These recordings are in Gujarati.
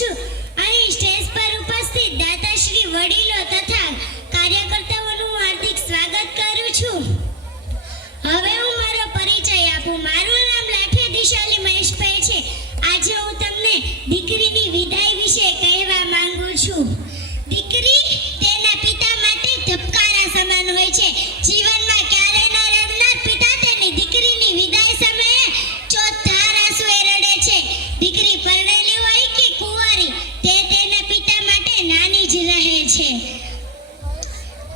છું. અહીં સ્ટેજ પર ઉપસ્થિત દાતાશ્રી વડીલો તથા કાર્યકર્તાઓનું હાર્દિક સ્વાગત કરું છું. હવે હું મારો પરિચય આપું. મારું નામ લાઠે દિશાલી મહેશભાઈ છે. આજે હું તમને દીકરીની વિદાય વિશે કહેવા માંગુ છું. દીકરી તેના પિતા માટે ધબકારા સમાન હોય છે. જીવનમાં ક્યારેય ન રડનાર પિતા તેની દીકરીની વિદાય સમયે ચોધાર આંસુએ રડે છે. દીકરી પરણેલી હોય કે કુંવારી, તે તેના પિતા માટે નાની જ રહે છે.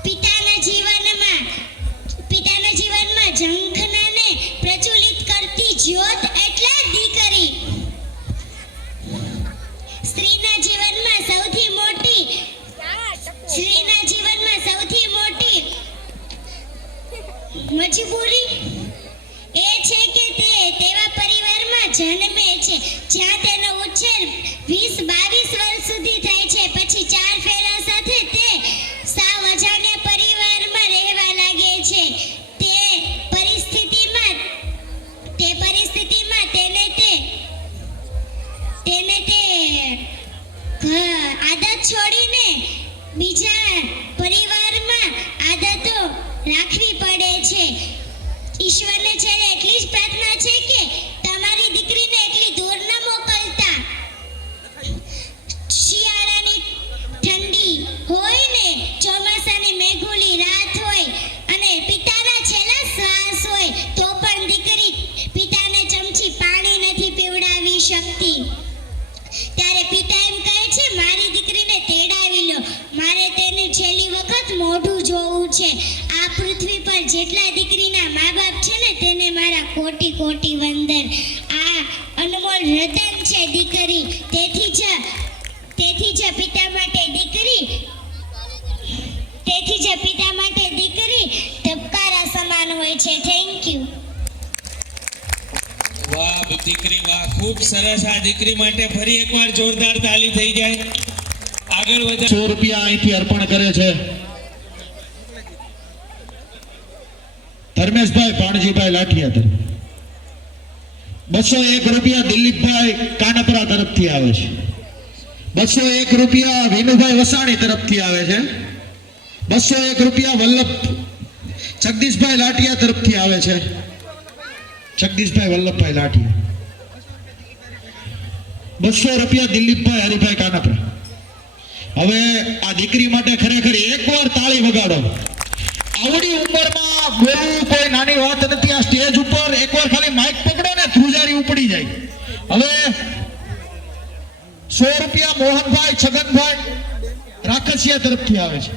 પિતાના જીવનમાં ઝંખનાને પ્રજ્વલિત કરતી જ્યોત એટલે દીકરી. સ્ત્રીના જીવનમાં સૌથી મોટી મજબૂરી એ છે કે તે તેવા પરિવારમાં જન્મે છે જ્યાં તેનો ઉછેર 20-22 વર્ષ સુધી થાય છે. પછી 4 ફેરા સાથે તે સાવ અજાણ્યા પરિવારમાં રહેવા લાગે છે. તે પરિસ્થિતિમાં તેને આદત છોડીને બીજા પરિવારમાં આદતો રાખવી પડે છે. ઈશ્વરને છેલ્લે એટલી જ પ્રાર્થના છે કે તમારી દીકરીને એટલી દૂર ન મોકલતા. શિયાળાની ઠંડી હોય ને ચોમાસાની મેઘુલી રાત હોય અને પિતાના છેલ્લા શ્વાસ હોય તો પણ દીકરી પિતાને ચમચી પાણી નથી પીવડાવી શકતી. ત્યારે પિતા એમ કહે છે, મારી દીકરીને તેડાવી લો, મારે તેને છેલ્લી વખત મોઢું જોવું છે. આ પૃથ્વી પર જેટલા દીકરીના મા બાપ છે ને તેને મારા કોટી કોટી વંદન. આ અનમોલ રતન છે દીકરી. તેથી જ પિતા માટે દીકરી ધબકારા સમાન હોય છે. Thank you. વાહ દીકરી વાહ, ખૂબ સરસ. આ દીકરી માટે ફરી એકવાર જોરદાર તાલી થઈ જાય. આગળ વધો. 100 રૂપિયા અહીંથી અર્પણ કરે છે ધર્મેશભાઈ ભાણજીભાઈ લાઠિયા તરફ. 201 રૂપિયા દિલીપભાઈ કાનપરા તરફથી આવે છે. 201 રૂપિયા વિનુભાઈ વસાણી તરફથી આવે છે. 201 રૂપિયા વલ્લભ જગદીશભાઈ લાઠિયા તરફથી આવે છે. જગદીશભાઈ વલ્લભભાઈ લાઠિયા. 200 રૂપિયા દિલીપભાઈ હરિભાઈ કાનપરા. હવે આ દીકરી માટે ખરેખર એકવાર તાળી વગાડો. આવડી ઉંમરમાં બોલવું કોઈ નાની વાત નથી. આ સ્ટેજ ઉપર એકવાર ખાલી માઇક પકડો ને ધ્રુજારી ઉપડી જાય. હવે 100 રૂપિયા મોહનભાઈ છગનભાઈ રાખસિયા તરફથી આવે છે.